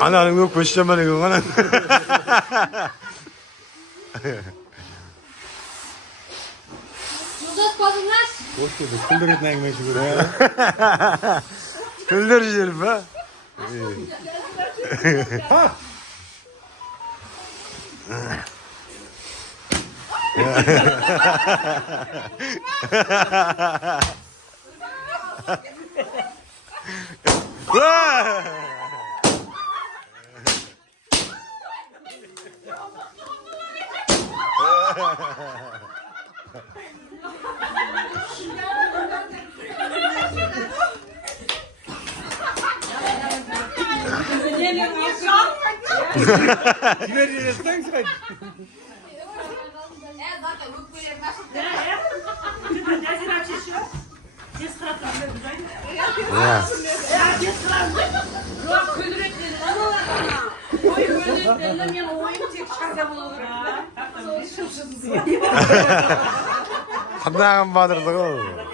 Ananın yok peştemene yok anan. Uzatmadınız. Hoş bulduk. Kıldır etmeyin meşgul ya. Güldürücü herif ha. Güvercinizden sen. Kadınağın badırdığı oldu.